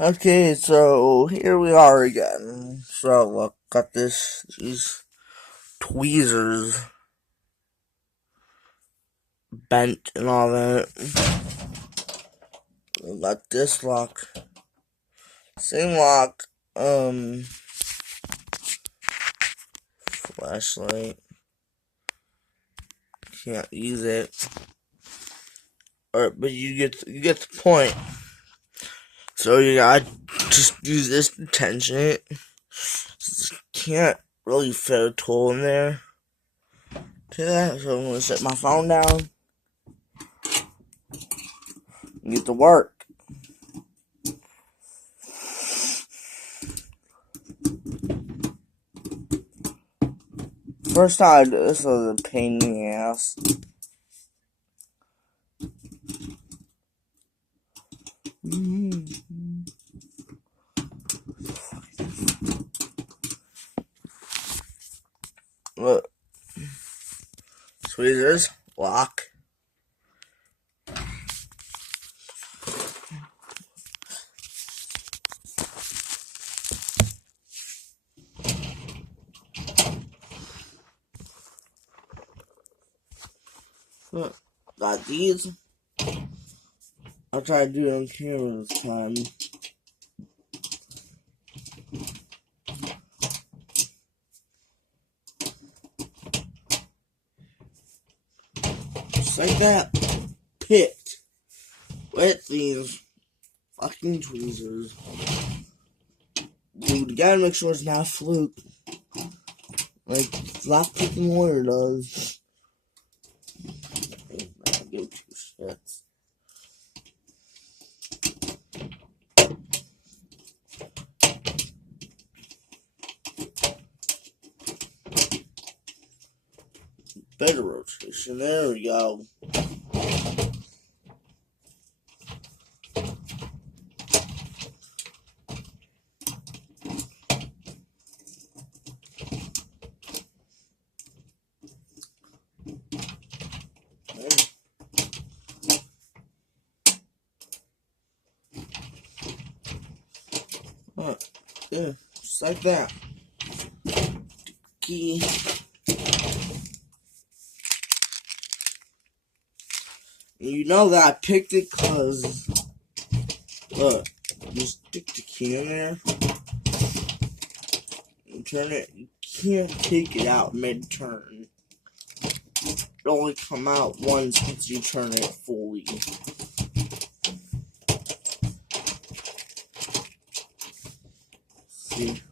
Okay, so here we are again. So look, got these tweezers bent and all that. We got this lock, same lock. Flashlight. Can't use it. Alright, but you get the point. So you gotta just use this to tension it. Can't really fit a tool in there. Okay, so I'm gonna set my phone down and get to work. First time I did this was a pain in the ass. Look. Tweezers, lock. Look, got these. I'll try to do it on camera this time. Just like that. Picked with these fucking tweezers. Dude, you gotta make sure it's not a fluke. Like lock picking lawyer does. I give two shits. Better rotation. There we go. Yeah, just like that. Key. And you know that I picked it because, look, you stick the key in there and turn it. You can't take it out mid-turn. It only come out once you turn it fully. See?